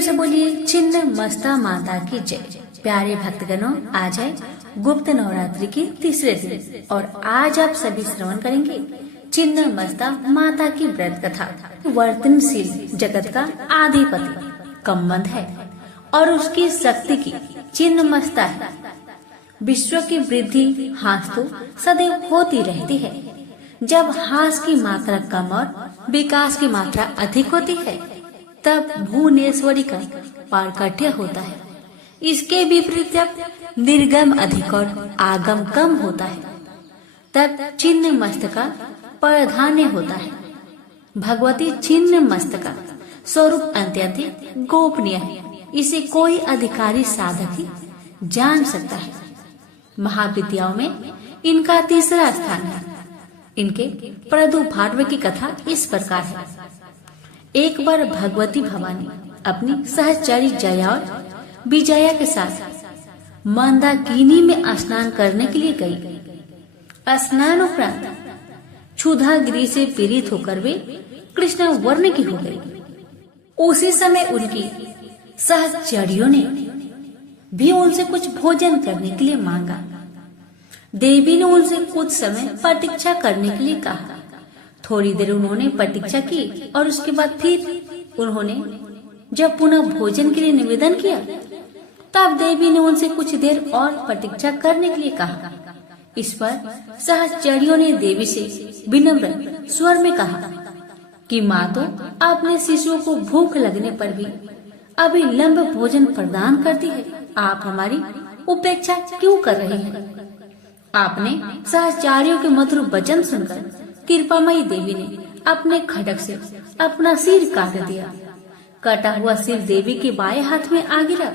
से बोलिए छिन्न मस्ता माता की जय। प्यारे भक्तगणों, आज है गुप्त नवरात्रि के तीसरे दिन और आज आप सभी श्रवण करेंगे छिन्न मस्ता माता की व्रत कथा। वर्तनशील जगत का आधिपति कम्बंध है और उसकी शक्ति की छिन्न मस्ता है। विश्व की वृद्धि हास तो सदैव होती रहती है। जब हास की मात्रा कम और विकास की मात्रा अधिक होती है तब भुवनेश्वरी का पारकट्य होता है। इसके विपरीत जब निर्गम अधिक और आगम कम होता है तब छिन्न मस्तका परधान्य होता है। भगवती छिन्न मस्तका स्वरूप अत्यंत गोपनीय है। इसे कोई अधिकारी साधक ही जान सकता है। महाविद्याओं में इनका तीसरा स्थान है। इनके प्रादुर्भाव की कथा इस प्रकार है। एक बार भगवती भवानी अपनी सहचरी जया और विजया के साथ मंदाकिनी में स्नान करने के लिए गई। स्नान उपरांत क्षुधागिरी से पीड़ित होकर वे कृष्ण वर्ण की हो गई। उसी समय उनकी सहचरियों ने भी उनसे कुछ भोजन करने के लिए मांगा। देवी ने उनसे कुछ समय प्रतीक्षा करने के लिए कहा। थोड़ी देर उन्होंने प्रतीक्षा की और उसके बाद फिर उन्होंने जब पुनः भोजन के लिए निवेदन किया तब देवी ने उनसे कुछ देर और प्रतीक्षा करने के लिए कहा। इस पर सहचरियों ने देवी से विनम्र स्वर में कहा कि माँ तो अपने शिशुओं को भूख लगने पर भी अभी लंब भोजन प्रदान करती है। आप हमारी उपेक्षा क्यों कर रहे हैं? आपने सहचरियों के मधुर वचन सुनकर कृपामयी देवी ने अपने खड्ग से अपना सिर काट दिया। कटा हुआ सिर देवी के बाएं हाथ में आ गिरा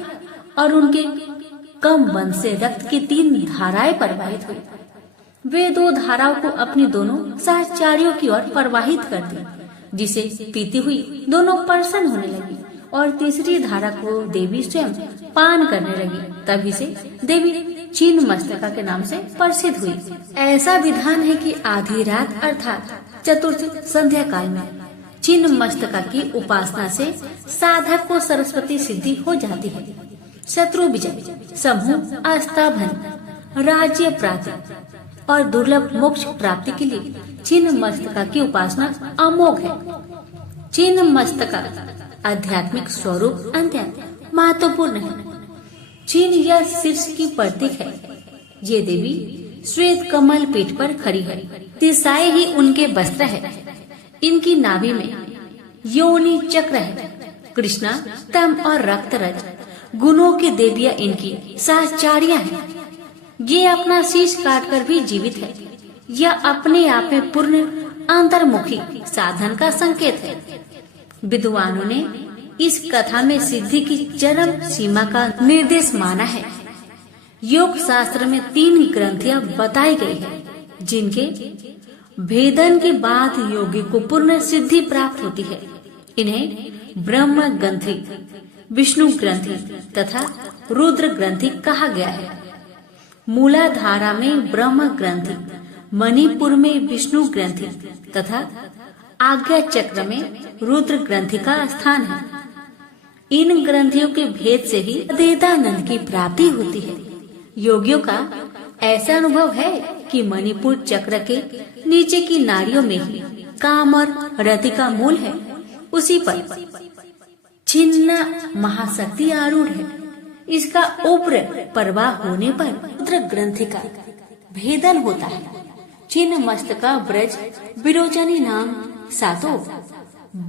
और उनके कमबंध से रक्त की 3 धाराएं प्रवाहित हुई। वे 2 धाराओं को अपनी दोनों सहचरियों की ओर प्रवाहित कर दी, जिसे पीती हुई दोनों प्रसन्न होने लगी और तीसरी धारा को देवी स्वयं पान करने लगी। तभी से देवी छिन्न मस्तका के नाम से प्रसिद्ध हुई। ऐसा विधान है कि आधी रात अर्थात चतुर्थ संध्या काल में छिन्न मस्तका की उपासना से साधक को सरस्वती सिद्धि हो जाती है। शत्रु विजय, समूह आस्थाभन, राज्य प्राप्ति और दुर्लभ मोक्ष प्राप्ति के लिए छिन्न मस्तका की उपासना अमोघ है। छिन्न मस्तका आध्यात्मिक स्वरूप अत्यंत महत्वपूर्ण है। छिन्न यह शीर्ष की प्रतीक है। ये देवी श्वेत कमल पीठ पर खड़ी है। दिशाएं ही उनके वस्त्र है। इनकी नाभि में योनि चक्र है। कृष्णा तम और रक्तरज गुणों की देवियां इनकी सहचारियां हैं। ये अपना शीश काटकर भी जीवित है। यह अपने आप में पूर्ण अंतर्मुखी साधन का संकेत है। विद्वानों ने इस कथा में सिद्धि की चरम सीमा का निर्देश माना है। योग शास्त्र में 3 ग्रंथियां बताई गई है, जिनके भेदन के बाद योगी को पूर्ण सिद्धि प्राप्त होती है। इन्हें ब्रह्म ग्रंथि, विष्णु ग्रंथि तथा रुद्र ग्रंथि कहा गया है। मूलाधारा में ब्रह्म ग्रंथि, मणिपुर में विष्णु ग्रंथि तथा आज्ञा चक्र में रुद्र ग्रंथि का स्थान है। इन ग्रंथियों के भेद से ही अद्वैतानंद की प्राप्ति होती है। योगियों का ऐसा अनुभव है कि मणिपुर चक्र के नीचे की नाड़ियों में ही काम और रति का मूल है। उसी पर छिन्न महाशक्ति आरूढ़ है। इसका उग्र प्रवाह होने पर रुद्र ग्रंथि का भेदन होता है। छिन्न मस्तका ब्रज विरोचनी नाम सातों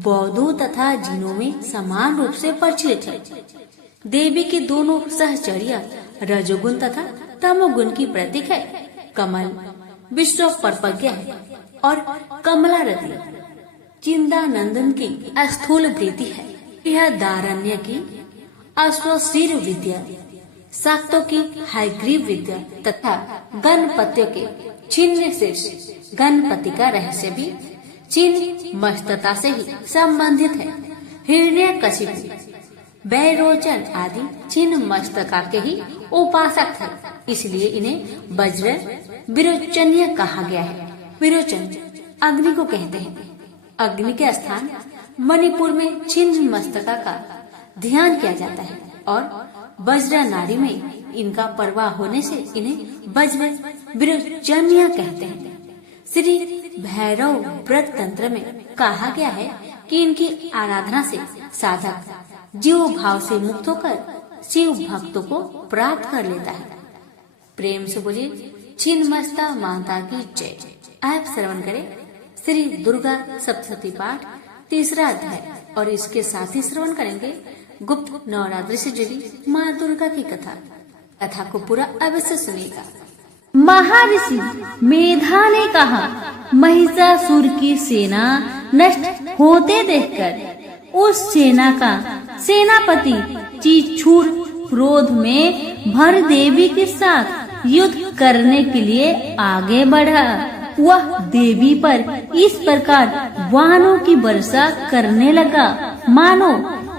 बौद्धों तथा जिनों में समान रूप से प्रचलित है। देवी की दोनों सहचर्या रजोगुण तथा तमोगुण की प्रतीक है। कमल विश्व परपज्ञ है और कमलारती चिंतानंदन की स्थूल वृत्ति है। यह दारण्य की अश्वशीर विद्या, शाक्तों की हयग्रीव विद्या तथा गणपतियों के छिन्न शीर्ष गणपति का रहस्य भी छिन्न मस्तता से ही संबंधित है। हिरण्यकशिपु, वैरोचन आदि छिन्न मस्तका के ही उपासक थे। इसलिए इन्हें वज्र विरोचनीय कहा गया है। विरोचन अग्नि को कहते हैं। अग्नि के स्थान मणिपुर में छिन्न मस्तका का ध्यान किया जाता है और वज्र नारी में इनका प्रवाह होने से इन्हें वज्र विरोचनिया कहते हैं। श्री भैरव व्रत तंत्र में कहा गया है कि इनकी आराधना से साधक जीव भाव से मुक्त होकर शिव भक्तों को प्राप्त कर लेता है। प्रेम से बोलिए छिन्नमस्ता माता की जय। आप श्रवण करें श्री दुर्गा सप्तशती पाठ तीसरा अध्याय और इसके साथ ही श्रवण करेंगे गुप्त नवरात्रि से जुड़ी माँ दुर्गा की कथा को पूरा अवश्य सुनिएगा। महर्षि मेधा ने कहा, महिषासुर की सेना नष्ट होते देखकर उस सेना का सेनापति चिछूर क्रोध में भर देवी के साथ युद्ध करने के लिए आगे बढ़ा। वह देवी पर इस प्रकार बाणों की वर्षा करने लगा मानो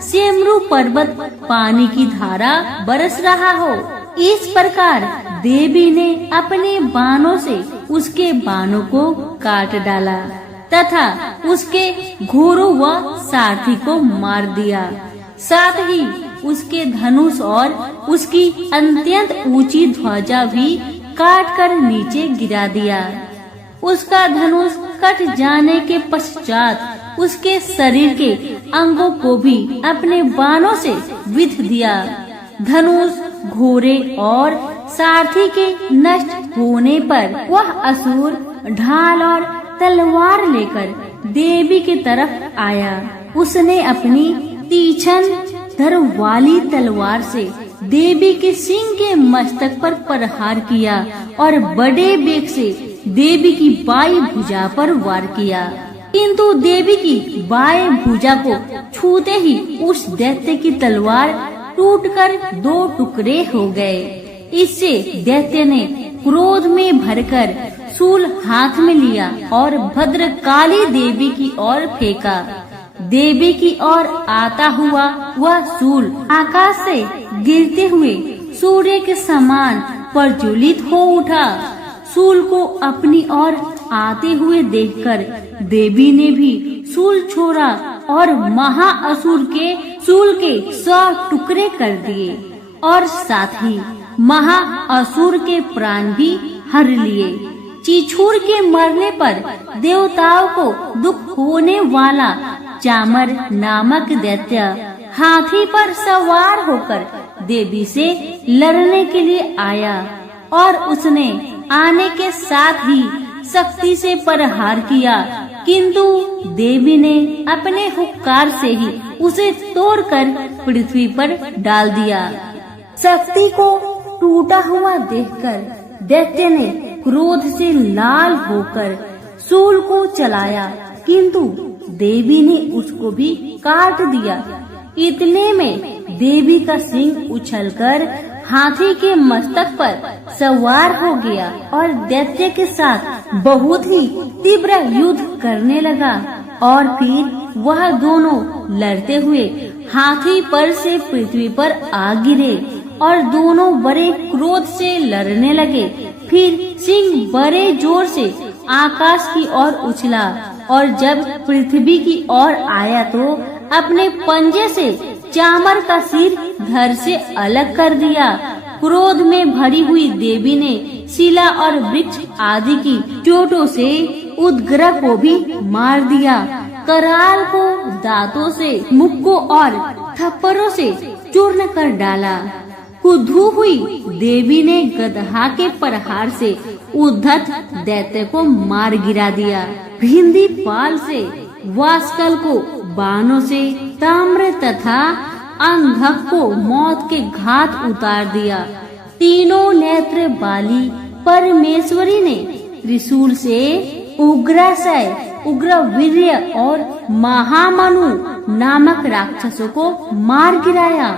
सेमरू पर्वत पानी की धारा बरस रहा हो। इस प्रकार देवी ने अपने बाणों से उसके बाणों को काट डाला तथा उसके घोड़ों व सारथी को मार दिया। साथ ही उसके धनुष और उसकी अत्यंत ऊंची ध्वजा भी काट कर नीचे गिरा दिया। उसका धनुष कट जाने के पश्चात उसके शरीर के अंगों को भी अपने बाणों से विध दिया। धनुष, घोड़े और सारथी के नष्ट होने पर वह असुर ढाल और तलवार लेकर देवी की तरफ आया। उसने अपनी तीक्ष्ण धार वाली तलवार से देवी के सिंह के मस्तक पर प्रहार किया और बड़े वेग से देवी की बाई भुजा पर वार किया, किंतु देवी की बाएं भुजा को छूते ही उस दैत्य की तलवार टूटकर 2 टुकड़े हो गए। इससे दैत्य ने क्रोध में भरकर शूल हाथ में लिया और भद्रकाली देवी की ओर फेंका। देवी की ओर आता हुआ वह शूल आकाश से गिरते हुए सूर्य के समान प्रज्वलित हो उठा। शूल को अपनी ओर आते हुए देखकर देवी ने भी शूल छोड़ा और महाअसुर के शूल के 100 टुकड़े कर दिए और साथ ही महाअसुर के प्राण भी हर लिए। चिछूर के मरने पर देवताओं को दुख होने वाला चामर नामक दैत्य हाथी पर सवार होकर देवी से लड़ने के लिए आया और उसने आने के साथ ही शक्ति से प्रहार किया, किंतु देवी ने अपने हुक्कार से ही उसे तोड़कर पृथ्वी पर डाल दिया। शक्ति को टूटा हुआ देखकर दैत्य ने क्रोध से लाल होकर शूल को चलाया, किंतु देवी ने उसको भी काट दिया। इतने में देवी का सिंह उछलकर हाथी के मस्तक पर सवार हो गया और दैत्य के साथ बहुत ही तीव्र युद्ध करने लगा और फिर वह दोनों लड़ते हुए हाथी पर से पृथ्वी पर आ गिरे और दोनों बड़े क्रोध से लड़ने लगे। फिर सिंह बड़े जोर से आकाश की ओर उछला और जब पृथ्वी की ओर आया तो अपने पंजे से चामर का सिर धड़ से अलग कर दिया। क्रोध में भरी हुई देवी ने शिला और वृक्ष आदि की चोटों से उदग्रह को भी मार दिया। कराल को दांतों से, मुक्कों और थप्पड़ों से चूर्ण कर डाला। क्रुद्ध हुई देवी ने गदहा के प्रहार से उद्धत दैत्य को मार गिरा दिया। भिंदी पाल से वास्कल को बाणों से, ताम्र तथा अंधक को मौत के घात उतार दिया। तीनों नेत्र वाली परमेश्वरी ने त्रिशूल से उग्राशय, उग्रवीर्य और महामनु नामक राक्षसों को मार गिराया।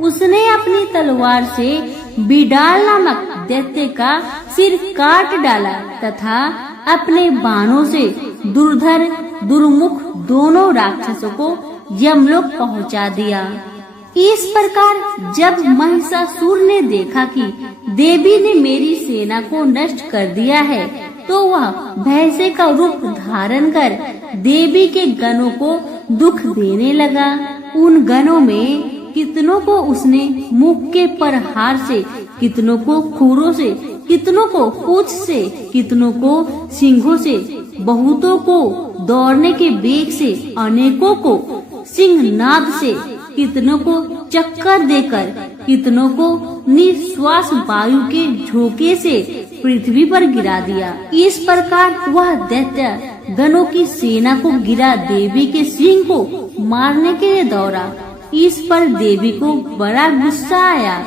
उसने अपनी तलवार से बिडाल नामक दैत्य का सिर काट डाला तथा अपने बाणों से दुर्धर दुर्मुख दोनों राक्षसों को यमलोक पहुंचा दिया। इस प्रकार जब महिषासुर ने देखा कि देवी ने मेरी सेना को नष्ट कर दिया है, तो वह भैंसे का रूप धारण कर देवी के गणों को दुख देने लगा। उन गणों में कितनों को उसने मुख के प्रहार से, कितनों को खुरों से, कितनों को पूंछ से, कितनों को सिंघों से, बहुतों को दौड़ने के बेग से, अनेकों को सिंहनाद से, कितनों को चक्कर देकर, कितनों को निश्वास वायु के झोंके से पृथ्वी पर गिरा दिया। इस प्रकार वह दैत्य गणों की सेना को गिरा देवी के सिंह को मारने के लिए दौड़ा। इस पर देवी को बड़ा गुस्सा आया।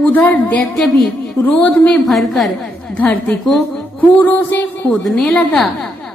उधर दैत्य भी क्रोध में भरकर धरती को खूरों से खोदने लगा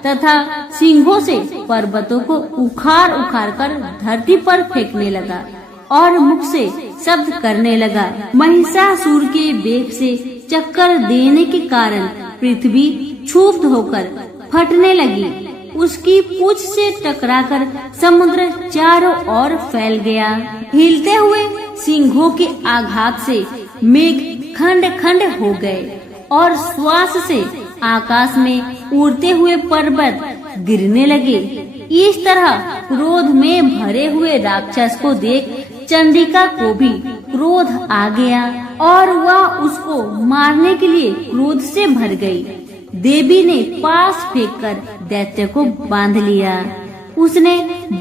तथा सिंहों से पर्वतों को उखाड़ उखाड़ कर धरती पर फेंकने लगा और मुख से शब्द करने लगा। महिषासुर के बेग से चक्कर देने के कारण पृथ्वी क्षुब्ध होकर फटने लगी। उसकी पूंछ से टकराकर समुद्र चारों ओर फैल गया। हिलते हुए सिंहों के आघात से मेघ खंड खंड हो गए और श्वास से आकाश में उड़ते हुए पर्वत गिरने लगे। इस तरह क्रोध में भरे हुए राक्षस को देख चंडिका को भी क्रोध आ गया और वह उसको मारने के लिए क्रोध से भर गई। देवी ने पास फेंककर दैत्य को बांध लिया। उसने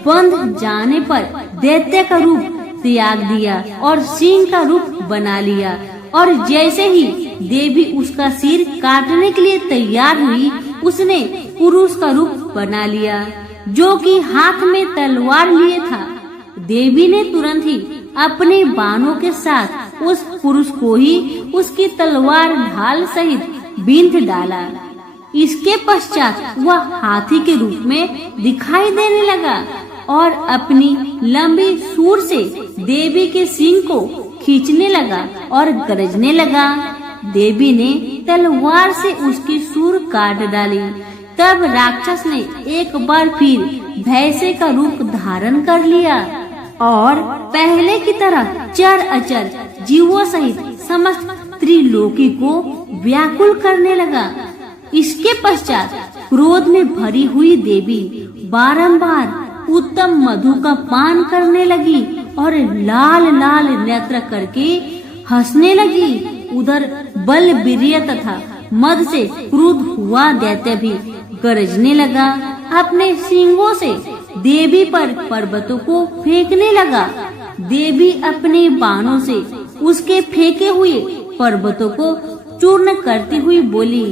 बंध जाने पर दैत्य का रूप त्याग दिया और सिंह का रूप बना लिया और जैसे ही देवी उसका सिर काटने के लिए तैयार हुई, उसने पुरुष का रूप बना लिया जो कि हाथ में तलवार लिए था। देवी ने तुरंत ही अपने बाणों के साथ उस पुरुष को ही उसकी तलवार ढाल सहित बींध डाला। इसके पश्चात वह हाथी के रूप में दिखाई देने लगा और अपनी लंबी सूंड से देवी के सिंह को खींचने लगा और गरजने लगा। देवी ने तलवार से उसकी सूंड काट डाली। तब राक्षस ने एक बार फिर भैंसे का रूप धारण कर लिया और पहले की तरह चर अचर जीवों सहित समस्त त्रिलोकी को व्याकुल करने लगा। इसके पश्चात क्रोध में भरी हुई देवी बारंबार उत्तम मधु का पान करने लगी और लाल लाल नेत्र करके हंसने लगी। उधर बलबीर्य तथा मद से क्रुद्ध हुआ दैत्य भी गरजने लगा। अपने सींगों से देवी पर पर्वतों को फेंकने लगा। देवी अपने बाणों से उसके फेंके हुए पर्वतों को चूर्ण करती हुई बोली,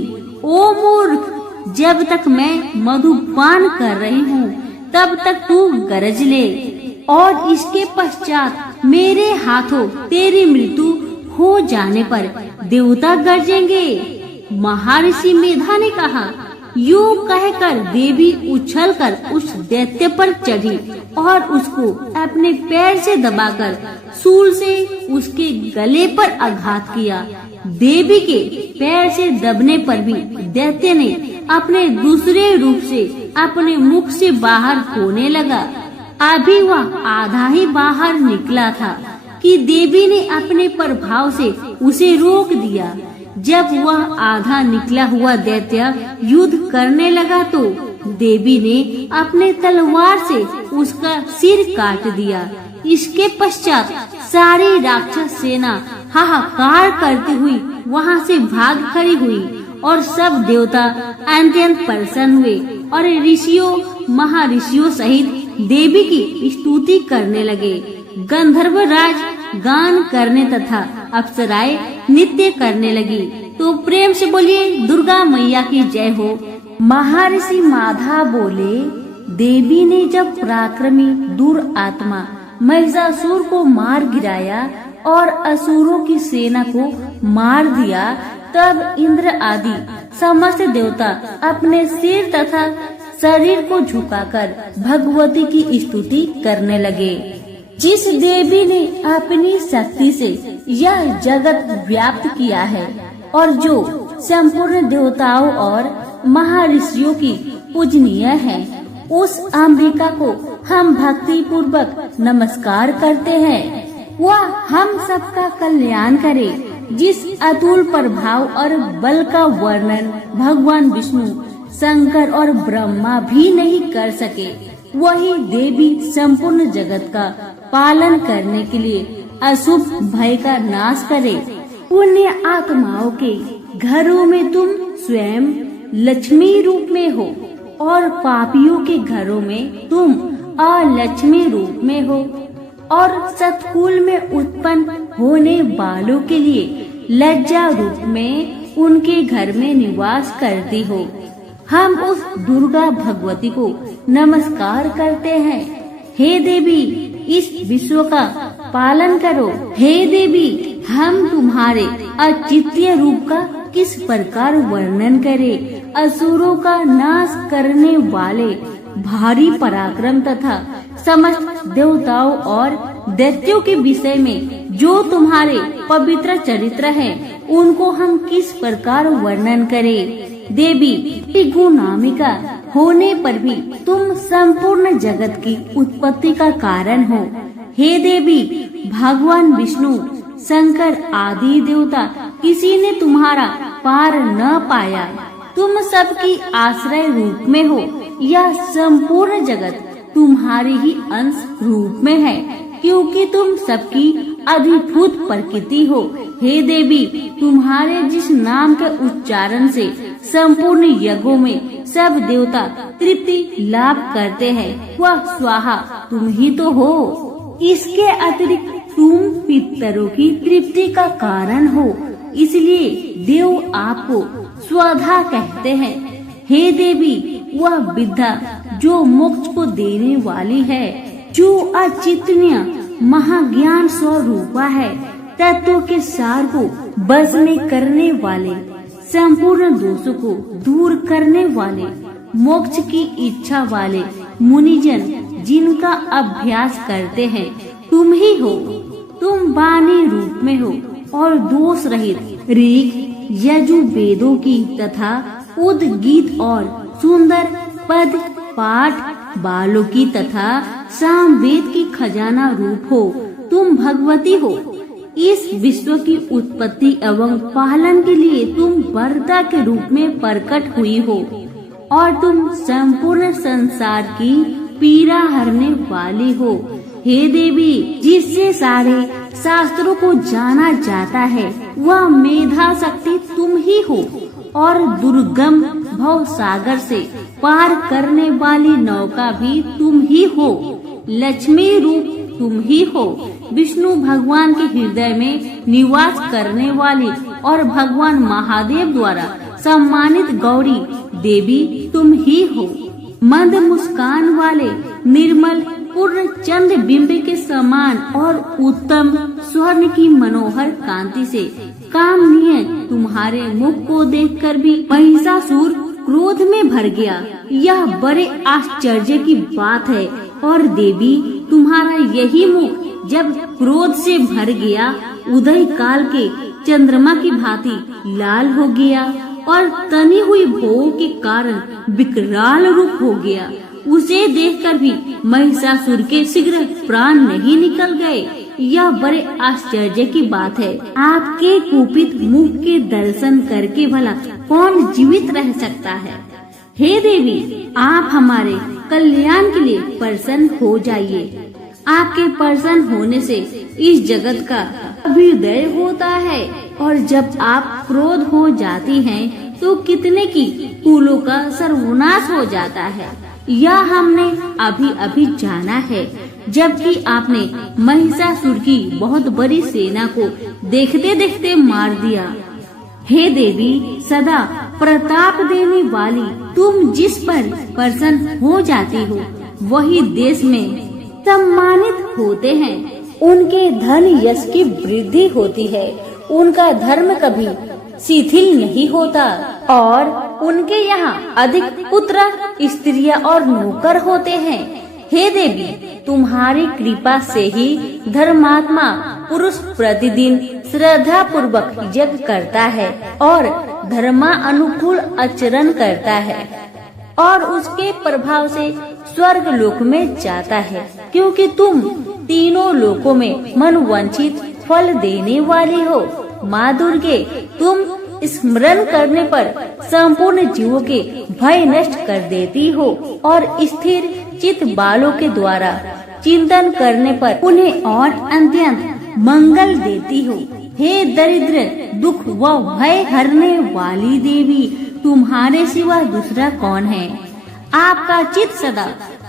ओ मूर्ख, जब तक मैं मधुपान कर रही हूँ तब तक तू गरज ले और इसके पश्चात मेरे हाथों तेरी मृत्यु हो जाने पर देवता गरजेंगे। महर्षि मेधा ने कहा। यूं कहकर देवी उछलकर उस दैत्य पर चढ़ी और उसको अपने पैर से दबाकर शूल से उसके गले पर आघात किया। देवी के पैर से दबने पर भी दैत्य ने अपने दूसरे रूप से अपने मुख से बाहर होने लगा। अभी वह आधा ही बाहर निकला था कि देवी ने अपने प्रभाव से उसे रोक दिया। जब वह आधा निकला हुआ दैत्य युद्ध करने लगा तो देवी ने अपने तलवार से उसका सिर काट दिया। इसके पश्चात सारी राक्षस सेना हाहाकार करती हुई वहां से भाग खड़ी हुई और सब देवता अत्यंत प्रसन्न हुए और ऋषियों महर्षियों सहित देवी की स्तुति करने लगे। गंधर्व राज गान करने तथा अप्सराएं नृत्य करने लगी। तो प्रेम से बोलिए दुर्गा मैया की जय हो। महर्षि माधा बोले, देवी ने जब पराक्रमी दुरात्मा महिषासुर को मार गिराया और असुरों की सेना को मार दिया, तब इंद्र आदि समस्त देवता अपने सिर तथा शरीर को झुकाकर भगवती की स्तुति करने लगे। जिस देवी ने अपनी शक्ति से यह जगत व्याप्त किया है और जो संपूर्ण देवताओं और महर्षियों की पूजनीय है, उस अंबिका को हम भक्ति पूर्वक नमस्कार करते हैं। वह हम सबका कल्याण करे। जिस अतुल प्रभाव और बल का वर्णन भगवान विष्णु, शंकर और ब्रह्मा भी नहीं कर सके, वही देवी संपूर्ण जगत का पालन करने के लिए अशुभ भय का नाश करे। पुण्य आत्माओं के घरों में तुम स्वयं लक्ष्मी रूप में हो और पापियों के घरों में तुम अलक्ष्मी रूप में हो और सतकुल में उत्पन्न होने वालों के लिए लज्जा रूप में उनके घर में निवास करती हो। हम उस दुर्गा भगवती को नमस्कार करते हैं। हे देवी, इस विश्व का पालन करो। हे देवी, हम तुम्हारे अचिंत्य रूप का किस प्रकार वर्णन करें। असुरों का नाश करने वाले भारी पराक्रम तथा समस्त देवताओं और दैत्यों के विषय में जो तुम्हारे पवित्र चरित्र हैं, उनको हम किस प्रकार वर्णन करें। देवी, गुणामिका होने पर भी तुम संपूर्ण जगत की उत्पत्ति का कारण हो। हे देवी, भगवान विष्णु, शंकर आदि देवता किसी ने तुम्हारा पार न पाया। तुम सबकी आश्रय रूप में हो। यह संपूर्ण जगत तुम्हारी ही अंश रूप में है, क्योंकि तुम सबकी अधिभूत प्रकृति हो। हे देवी, तुम्हारे जिस नाम के उच्चारण से संपूर्ण यज्ञों में सब देवता तृप्ति लाभ करते हैं, वह स्वाहा तुम ही तो हो। इसके अतिरिक्त तुम पितरों की तृप्ति का कारण हो, इसलिए देव आपको स्वधा कहते हैं। हे देवी, वह विद्या जो मोक्ष को देने वाली है, जो अचिंत्य महाज्ञान स्वरूपा है, तत्वों के सार को बस में करने वाले, संपूर्ण दोषों को दूर करने वाले, मोक्ष की इच्छा वाले मुनिजन जिनका अभ्यास करते हैं, तुम ही हो। तुम वाणी रूप में हो और दोष रहित ऋग यजुर्वेदों की तथा उद्गीत और सुंदर पद पाठ बालों की तथा सामवेद की खजाना रूप हो। तुम भगवती हो। इस विश्व की उत्पत्ति एवं पालन के लिए तुम वरदा के रूप में प्रकट हुई हो और तुम संपूर्ण संसार की पीड़ा हरने वाली हो। हे देवी, जिससे सारे शास्त्रों को जाना जाता है, वह मेधा शक्ति तुम ही हो और दुर्गम भव सागर से पार करने वाली नौका भी तुम ही हो। लक्ष्मी रूप तुम ही हो। विष्णु भगवान के हृदय में निवास करने वाली और भगवान महादेव द्वारा सम्मानित गौरी देवी तुम ही हो। मंद मुस्कान वाले निर्मल पूर्ण चंद्र बिंब के समान और उत्तम स्वर्ण की मनोहर कांति से कामनीय तुम्हारे मुख को देखकर भी महिषासुर क्रोध में भर गया। यह बड़े आश्चर्य की बात है। और देवी, तुम्हारा यही मुख जब क्रोध से भर गया, उदय काल के चंद्रमा की भांति लाल हो गया और तनी हुई भोग के कारण विकराल रूप हो गया। उसे देखकर भी महिषासुर के शीघ्र प्राण नहीं निकल गए। यह बड़े आश्चर्य की बात है। आपके कुपित मुख के दर्शन करके भला कौन जीवित रह सकता है। हे देवी, आप हमारे कल्याण के लिए प्रसन्न हो जाइए। आपके प्रसन्न होने से इस जगत का अभ्युदय होता है और जब आप क्रोध हो जाती हैं, तो कितने की कुलों का सर्वनाश हो जाता है। यह हमने अभी अभी जाना है, जबकि आपने महिषासुर की बहुत बड़ी सेना को देखते देखते मार दिया। हे देवी, सदा प्रताप देने वाली, तुम जिस पर प्रसन्न हो जाती हो, वही देश में सम्मानित होते हैं। उनके धन यश की वृद्धि होती है। उनका धर्म कभी शिथिल नहीं होता और उनके यहाँ अधिक पुत्र, स्त्रियां और नौकर होते हैं। हे देवी, तुम्हारी कृपा से ही धर्मात्मा पुरुष प्रतिदिन श्रद्धा पूर्वक यज्ञ करता है और धर्मानुकूल आचरण करता है और उसके प्रभाव से स्वर्ग लोक में जाता है, क्योंकि तुम तीनों लोकों में मनवांछित फल देने वाली हो। माँ दुर्गे, तुम स्मरण करने पर संपूर्ण जीवों के भय नष्ट कर देती हो और स्थिर चित बालों के द्वारा चिंतन करने पर उन्हें और अत्यंत मंगल देती हो। हे दरिद्र, दुख व भय हरने वाली देवी, तुम्हारे सिवा दूसरा कौन है? आपका चित सदा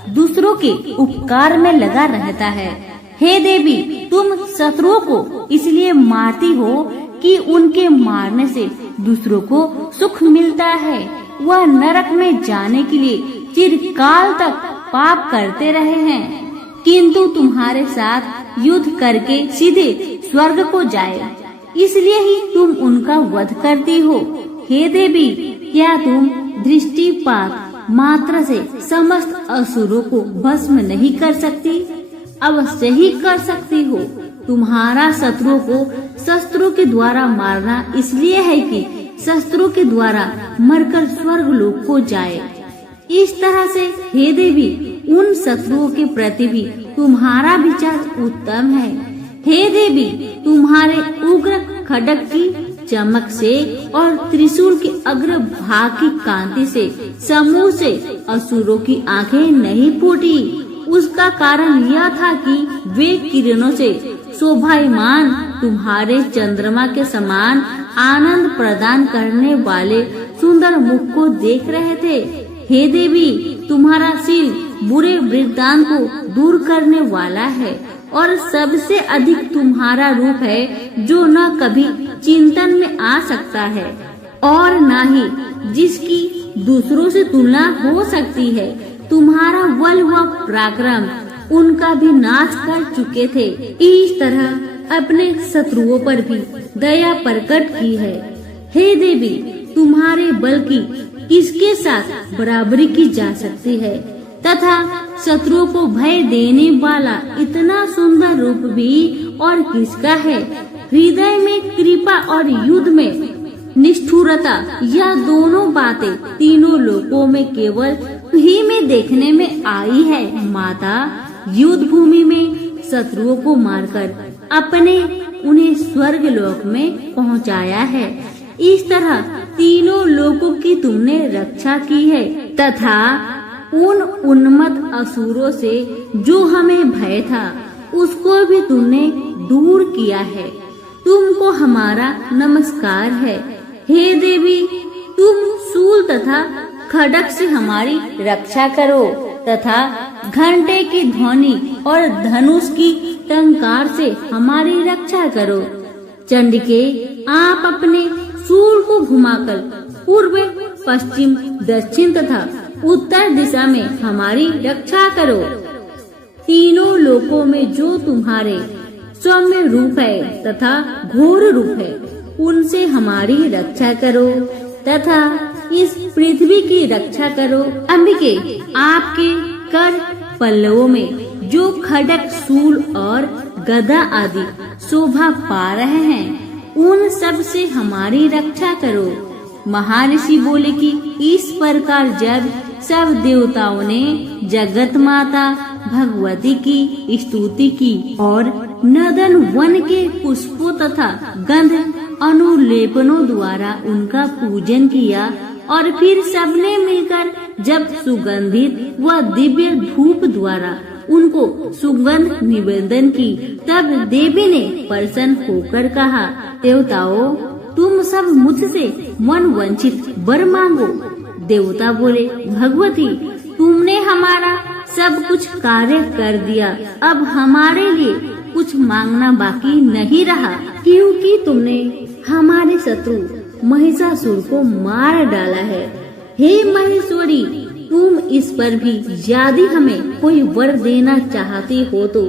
दूसरों के उपकार में लगा रहता है। हे देवी, तुम शत्रुओं को इसलिए मारती हो कि उनके मारने से दूसरों को सुख मिलता है। वह नरक में जाने के लिए चिरकाल तक पाप करते रहे हैं, किंतु तुम्हारे साथ युद्ध करके सीधे स्वर्ग को जाए, इसलिए ही तुम उनका वध करती हो। हे देवी, क्या तुम दृष्टिपात मात्र से समस्त असुरों को भस्म नहीं कर सकती? अवश्य ही कर सकती हो। तुम्हारा शत्रुओं को शस्त्रों के द्वारा मारना इसलिए है कि शस्त्रों के द्वारा मरकर स्वर्ग लोक को जाए। इस तरह से हे देवी, उन शत्रुओं के प्रति भी तुम्हारा विचार उत्तम है। हे देवी, तुम्हारे उग्र खड्ग की चमक से और त्रिशूल के अग्र भाग की कांति से समूह से असुरों की आंखें नहीं फूटी। उसका कारण यह था कि वे किरणों से शोभायमान तुम्हारे चंद्रमा के समान आनंद प्रदान करने वाले सुंदर मुख को देख रहे थे। हे देवी, तुम्हारा शील बुरे वृत्तांत को दूर करने वाला है और सबसे अधिक तुम्हारा रूप है जो न कभी चिंतन में आ सकता है और न ही जिसकी दूसरों से तुलना हो सकती है। तुम्हारा बल व पराक्रम उनका भी नाश कर चुके थे। इस तरह अपने शत्रुओं पर भी दया प्रकट की है। हे देवी, तुम्हारे बल की किसके साथ बराबरी की जा सकती है तथा शत्रुओं को भय देने वाला इतना सुंदर रूप भी और किसका है? हृदय में कृपा और युद्ध में निष्ठुरता, यह दोनों बातें तीनों लोकों में केवल ही में देखने में आई है। माता, युद्ध भूमि में शत्रुओं को मारकर अपने उन्हें स्वर्ग लोक में पहुंचाया है। इस तरह तीनों लोकों की तुमने रक्षा की है तथा उन उन्मत्त असुरों से जो हमें भय था उसको भी तुमने दूर किया है। तुमको हमारा नमस्कार है। हे देवी, तुम शूल तथा खड्ग से हमारी रक्षा करो तथा घंटे की ध्वनि और धनुष की टंकार से हमारी रक्षा करो। चंडिके, आप अपने शूल को घुमाकर पूर्व, पश्चिम, दक्षिण तथा उत्तर दिशा में हमारी रक्षा करो। तीनों लोकों में जो तुम्हारे सौम्य रूप है तथा घोर रूप है, उनसे हमारी रक्षा करो तथा इस पृथ्वी की रक्षा करो। अंबिके, आपके कर पल्लवों में जो खड्ग, शूल और गदा आदि शोभा पा रहे हैं, उन सब से हमारी रक्षा करो। महर्षि बोले कि इस प्रकार जब सब देवताओं ने जगत माता भगवती की स्तुति की और नदन वन के पुष्पों तथा गंध अनुलेपनों द्वारा उनका पूजन किया और फिर सबने मिलकर जब सुगंधित व दिव्य धूप द्वारा उनको सुगंध निवेदन की, तब देवी ने प्रसन्न होकर कहा, देवताओं, तुम सब मुझसे मन वंचित वर मांगो। देवता बोले, भगवती, तुमने हमारा सब कुछ कार्य कर दिया, अब हमारे लिए कुछ मांगना बाकी नहीं रहा, क्योंकि तुमने हमारे शत्रु महिषासुर को मार डाला है। हे महेश्वरी, तुम इस पर भी यदि हमें कोई वर देना चाहती हो तो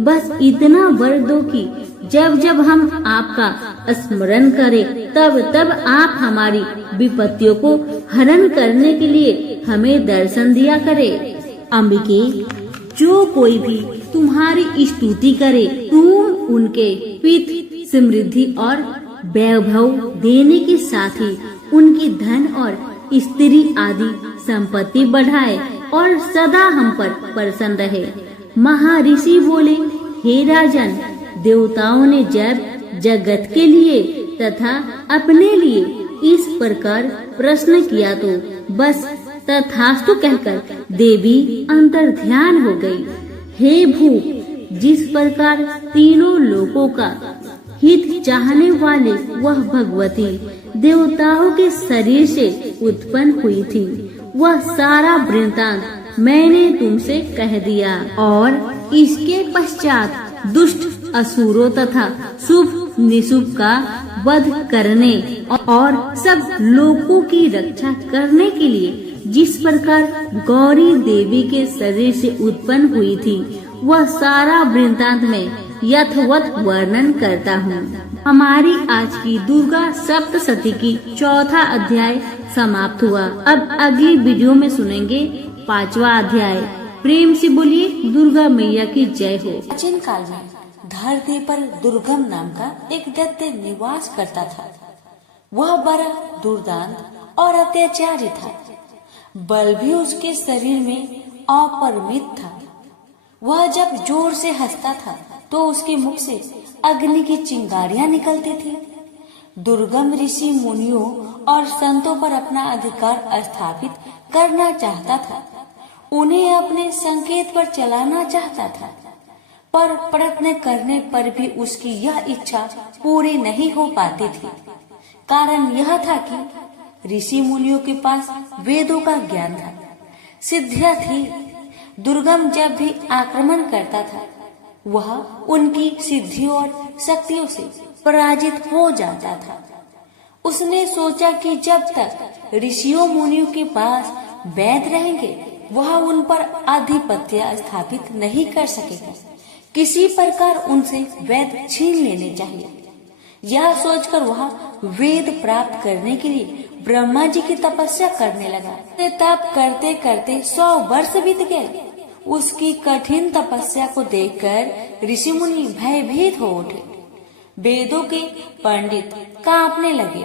बस इतना वर दो कि जब जब हम आपका स्मरण करें तब तब आप हमारी विपत्तियों को हरण करने के लिए हमें दर्शन दिया करें। अंबिके, जो कोई भी तुम्हारी स्तुति करे, तुम उनके पित, समृद्धि और वैभव देने के साथ ही उनकी धन और स्त्री आदि संपत्ति बढ़ाए और सदा हम पर प्रसन्न रहे। महर्षि बोले, हे राजन, देवताओं ने जब जगत के लिए तथा अपने लिए इस प्रकार प्रश्न किया तो बस तथास्तु कहकर देवी अंतर ध्यान हो गई। हे भूप, जिस प्रकार तीनों लोकों का हित चाहने वाले वह भगवती देवताओं के शरीर से उत्पन्न हुई थी, वह सारा वृत्तांत मैंने तुमसे कह दिया। और इसके पश्चात दुष्ट असुरों तथा शुभ निशुभ का वध करने और सब लोगों की रक्षा करने के लिए जिस प्रकार गौरी देवी के शरीर से उत्पन्न हुई थी, वह सारा वृत्तांत में यथवत वर्णन करता हूँ। हमारी आज की दुर्गा सप्तशती की चौथा अध्याय समाप्त हुआ। अब अगली वीडियो में सुनेंगे 5वां अध्याय। प्रेम से बोलिए दुर्गा मैया की जय हो। प्राचीन काल में धरती पर दुर्गम नाम का एक दैत्य निवास करता था। वह बड़ा दुर्दांत और अत्याचारी था। बल भी उसके शरीर में अपरिमित था। वह जब जोर से हंसता था तो उसके मुख से अग्नि की चिंगारियां निकलती थी। दुर्गम ऋषि मुनियों और संतों पर अपना अधिकार स्थापित करना चाहता था। उन्हें अपने संकेत पर चलाना चाहता था, पर प्रयत्न करने पर भी उसकी यह इच्छा पूरी नहीं हो पाती थी। कारण यह था कि ऋषि मुनियों के पास वेदों का ज्ञान था, सिद्धियां थी। दुर्गम जब भी आक्रमण करता था, वह उनकी सिद्धियों और शक्तियों से पराजित हो जाता था। उसने सोचा कि जब तक ऋषियों मुनियों के पास वैद रहेंगे, वह उन पर आधिपत्य स्थापित नहीं कर सकेगा। किसी प्रकार उनसे वैद छीन लेने चाहिए। यह सोचकर वह वेद प्राप्त करने के लिए ब्रह्मा जी की तपस्या करने लगा। तप करते करते 100 वर्ष बीत गए। उसकी कठिन तपस्या को देखकर ऋषि मुनि भयभीत हो उठे। वेदों के पंडित कांपने लगे।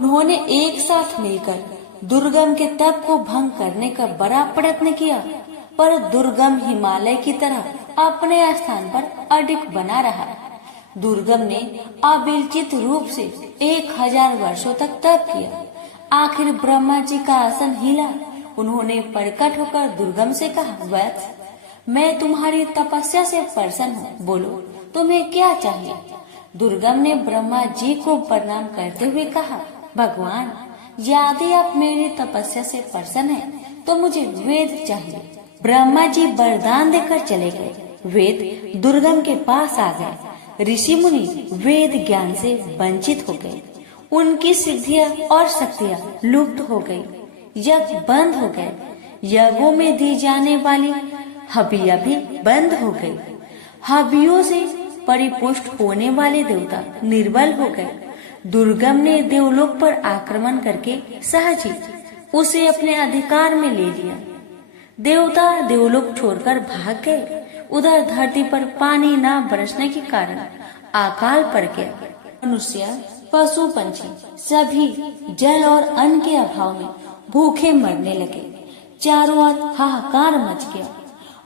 उन्होंने एक साथ मिलकर दुर्गम के तप को भंग करने का बड़ा प्रयत्न किया, पर दुर्गम हिमालय की तरह अपने स्थान पर अडिग बना रहा। दुर्गम ने अविचलित रूप से 1000 वर्षों तक तप किया। आखिर ब्रह्मा जी का आसन हिला। उन्होंने प्रकट होकर दुर्गम से कहा, वत्स, मैं तुम्हारी तपस्या से प्रसन्न हूँ, बोलो तुम्हें क्या चाहिए। दुर्गम ने ब्रह्मा जी को प्रणाम करते हुए कहा, भगवान, यदि आप मेरी तपस्या से प्रसन्न हैं, तो मुझे वेद चाहिए। ब्रह्मा जी वरदान देकर चले गए। वेद दुर्गम के पास आ गए। ऋषि मुनि वेद ज्ञान से वंचित हो गए। उनकी सिद्धियां और शक्तियां लुप्त हो गई। यज्ञ बंद हो गए। यज्ञों में दी जाने वाली हबियां भी बंद हो गई। हबियों से परिपुष्ट होने वाले देवता निर्बल हो गए। दुर्गम ने देवलोक पर आक्रमण करके सहज ही उसे अपने अधिकार में ले लिया। देवता देवलोक छोड़कर भाग गए। उधर धरती पर पानी न बरसने के कारण अकाल पड़ गया। मनुष्य, पशु, पंछी सभी जल और अन्न के अभाव में भूखे मरने लगे। चारों ओर हाहाकार मच गया।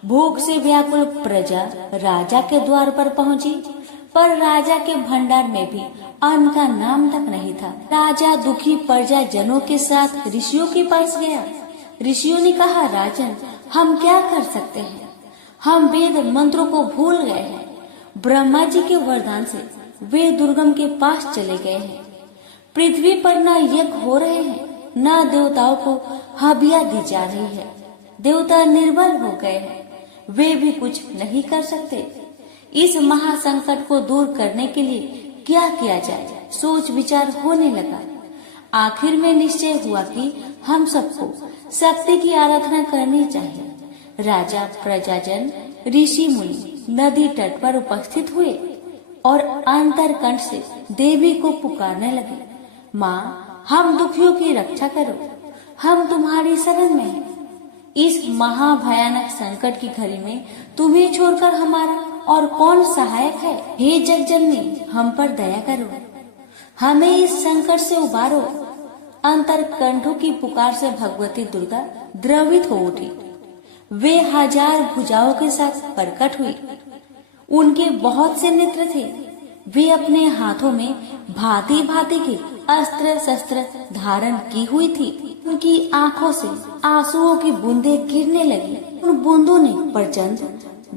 भूख से व्याकुल प्रजा राजा के द्वार पर पहुंची, पर राजा के भंडार में भी अन्न का नाम तक नहीं था। राजा दुखी प्रजा जनों के साथ ऋषियों के पास गया। ऋषियों ने कहा, राजन, हम क्या कर सकते हैं? हम वेद मंत्रों को भूल गए हैं। ब्रह्मा जी के वरदान से वे दुर्गम के पास चले गए हैं। पृथ्वी पर न यज्ञ हो रहे हैं, न देवताओं को हबिया दी जा रही है। देवता निर्बल हो गए हैं। वे भी कुछ नहीं कर सकते। इस महासंकट को दूर करने के लिए क्या किया जाए? सोच विचार होने लगा। आखिर में निश्चय हुआ कि हम सबको शक्ति की आराधना करनी चाहिए। राजा, प्रजाजन, ऋषि मुनि नदी तट पर उपस्थित हुए और अंतरकंठ से देवी को पुकारने लगे, माँ, हम दुखियों की रक्षा करो, हम तुम्हारी शरण में हैं। इस महाभयानक संकट की घड़ी में तुम्हें छोड़कर हमारा और कौन सहायक है? हे जगजननी, हम पर दया करो, हमें इस संकट से उबारो। अंतरकंठों की पुकार से भगवती दुर्गा द्रवित हो उठी। वे 1000 भुजाओं के साथ प्रकट हुई। उनके बहुत से नेत्र थे। वे अपने हाथों में भांति भांति के अस्त्र शस्त्र धारण की हुई थी। उनकी आंखों से आंसुओं की बूंदें गिरने लगी। उन बूंदों ने प्रचंड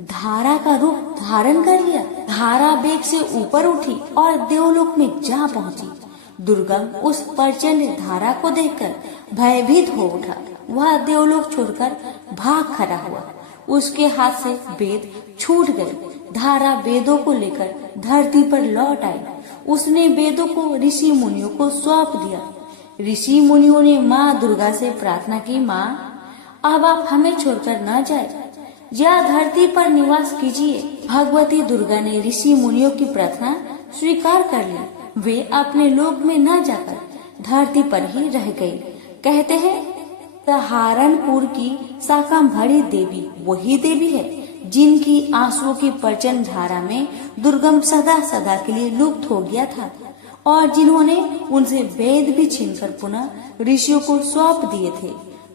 धारा का रूप धारण कर लिया। धारा वेग से ऊपर उठी और देवलोक में जा पहुंची। दुर्गा उस प्रचंड धारा को देखकर भयभीत हो उठा। वह देवलोक छोड़कर भाग खड़ा हुआ। उसके हाथ से वेद छूट गए। धारा वेदों को लेकर धरती पर लौट आई। उसने वेदों को ऋषि मुनियों को सौंप दिया। ऋषि मुनियों ने माँ दुर्गा से प्रार्थना की, माँ अब आप हमें छोड़कर न जाए, या धरती पर निवास कीजिए। भगवती दुर्गा ने ऋषि मुनियों की प्रार्थना स्वीकार कर ली। वे अपने लोक में न जाकर धरती पर ही रह गए। कहते हैं सहारनपुर की शाकंभरी देवी वही देवी है जिनकी आंसुओं की प्रचंड धारा में दुर्गम सदा सदा के लिए लुप्त हो गया था और जिन्होंने उनसे वेद भी छीनकर पुनः ऋषियों को सौंप दिए थे।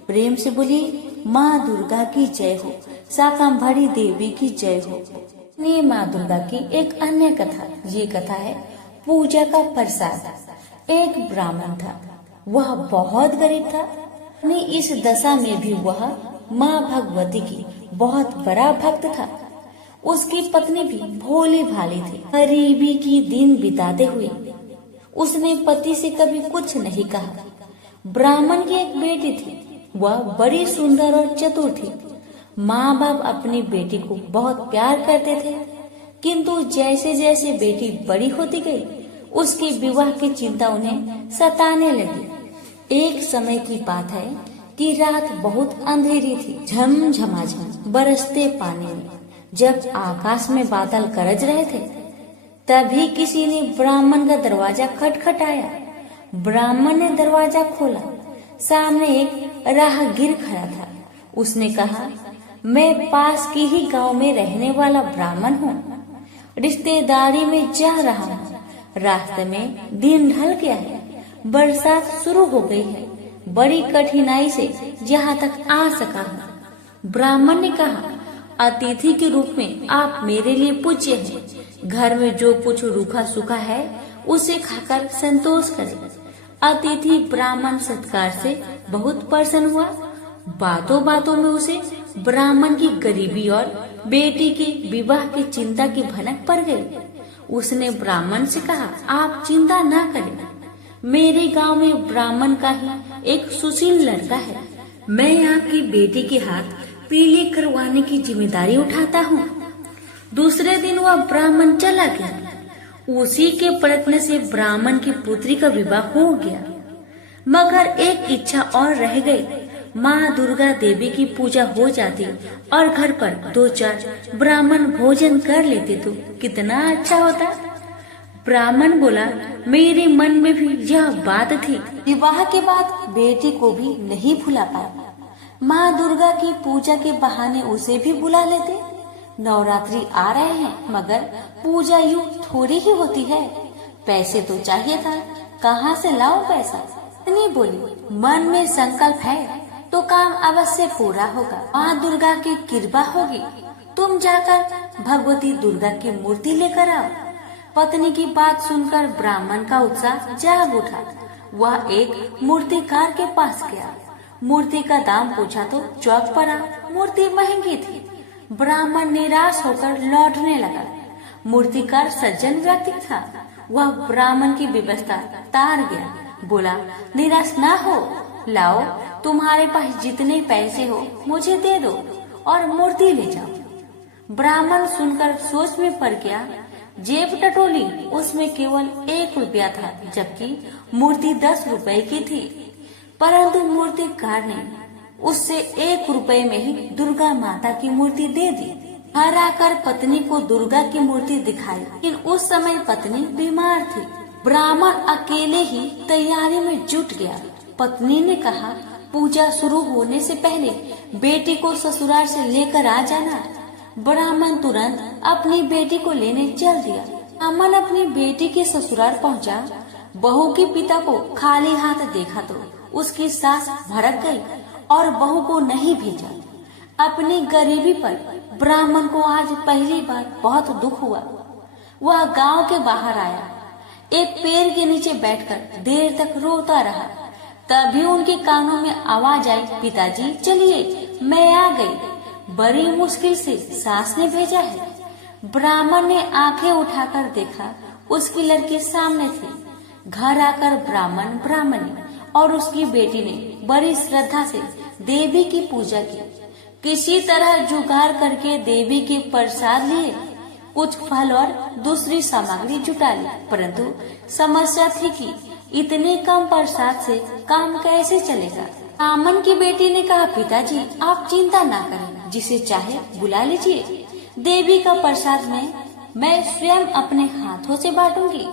प्रेम से बोलिए माँ दुर्गा की जय हो, शाकंभरी देवी की जय हो। ये माँ दुर्गा की एक अन्य कथा, ये कथा है पूजा का प्रसाद। एक ब्राह्मण था, वह बहुत गरीब था। अपनी इस दशा में भी वह माँ भगवती की बहुत बड़ा भक्त था। उसकी पत्नी भी भोली भाली थी। गरीबी की दिन बिताते हुए उसने पति से कभी कुछ नहीं कहा। ब्राह्मण की एक बेटी थी, वह बड़ी सुंदर और चतुर थी। माँ बाप अपनी बेटी को बहुत प्यार करते थे, किंतु जैसे जैसे बेटी बड़ी होती गई उसके विवाह की चिंता उन्हें सताने लगी। एक समय की बात है कि रात बहुत अंधेरी थी। झमझमाझम बरसते पानी में जब आकाश में बादल गरज रहे थे, तभी किसी ने ब्राह्मण का दरवाजा खटखटाया। ब्राह्मण ने दरवाजा खोला। सामने एक राहगीर खड़ा था। उसने कहा, मैं पास की ही गांव में रहने वाला ब्राह्मण हूँ, रिश्तेदारी में जा रहा हूँ। रास्ते में दिन ढल गया है, बरसात शुरू हो गई है, बड़ी कठिनाई से यहाँ तक आ सका हूँ। ब्राह्मण ने कहा, अतिथि के रूप में आप मेरे लिए पूज्य हैं। घर में जो कुछ रूखा सूखा है उसे खाकर संतोष करें। अतिथि ब्राह्मण सत्कार से बहुत प्रसन्न हुआ। बातों बातों में उसे ब्राह्मण की गरीबी और बेटी के विवाह की चिंता की भनक पड़ गई। उसने ब्राह्मण से कहा, आप चिंता न करें, मेरे गांव में ब्राह्मण का ही एक सुशील लड़का है। मैं आपकी बेटी के हाथ पीले करवाने की जिम्मेदारी उठाता हूँ। दूसरे दिन वह ब्राह्मण चला गया। उसी के प्रयत्न से ब्राह्मण की पुत्री का विवाह हो गया। मगर एक इच्छा और रह गई। माँ दुर्गा देवी की पूजा हो जाती और घर पर 2-4 ब्राह्मण भोजन कर लेते तो कितना अच्छा होता। ब्राह्मण बोला, मेरे मन में भी यह बात थी। विवाह के बाद बेटी को भी नहीं भुला पाया। माँ दुर्गा की पूजा के बहाने उसे भी बुला लेते। नवरात्रि आ रहे हैं, मगर पूजा यूं थोड़ी ही होती है। पैसे तो चाहिए था, कहाँ से लाओ पैसा? नहीं बोली, मन में संकल्प है तो काम अवश्य पूरा होगा। माँ दुर्गा की कृपा होगी। तुम जाकर भगवती दुर्गा की मूर्ति लेकर आओ। पत्नी की बात सुनकर ब्राह्मण का उत्साह जाग उठा। वह एक मूर्तिकार के पास गया। मूर्ति का दाम पूछा तो चौक पड़ा। मूर्ति महंगी थी। ब्राह्मण निराश होकर लौटने लगा। मूर्तिकार सज्जन व्यक्ति था। वह ब्राह्मण की व्यवस्था तार गया। बोला, निराश ना हो, लाओ, तुम्हारे पास जितने पैसे हो मुझे दे दो और मूर्ति ले जाओ। ब्राह्मण सुनकर सोच में पड़ गया। जेब टटोली, उसमें केवल 1 रुपया था, जबकि मूर्ति 10 रुपए की थी। परंतु मूर्तिकार ने उससे 1 रुपए में ही दुर्गा माता की मूर्ति दे दी। घर आकर पत्नी को दुर्गा की मूर्ति दिखाई, लेकिन उस समय पत्नी बीमार थी। ब्राह्मण अकेले ही तैयारी में जुट गया। पत्नी ने कहा, पूजा शुरू होने से पहले बेटी को ससुराल से लेकर आ जाना। ब्राह्मण तुरंत अपनी बेटी को लेने चल दिया। ब्राह्मण अपनी बेटी के ससुराल पहुंचा। बहू के पिता को खाली हाथ देखा तो उसकी सास भड़क गई और बहू को नहीं भेजा। अपनी गरीबी पर ब्राह्मण को आज पहली बार बहुत दुख हुआ। वह गांव के बाहर आया। एक पेड़ के नीचे बैठकर देर तक रोता रहा। तभी उनके कानों में आवाज आई, पिताजी चलिए, मैं आ गई, बड़ी मुश्किल से सास ने भेजा है। ब्राह्मण ने आंखें उठाकर देखा, उसकी लड़की सामने थी। घर आकर ब्राह्मणी और उसकी बेटी ने बड़ी श्रद्धा से देवी की पूजा की। किसी तरह जुगाड़ करके देवी के प्रसाद लिए, कुछ फल और दूसरी सामग्री जुटा ली, परंतु समस्या थी कि इतने कम प्रसाद से काम कैसे चलेगा। ब्राह्मण की बेटी ने कहा, पिताजी आप चिंता ना करें, जिसे चाहे बुला लीजिए, देवी का प्रसाद मैं स्वयं अपने हाथों से बांटूंगी।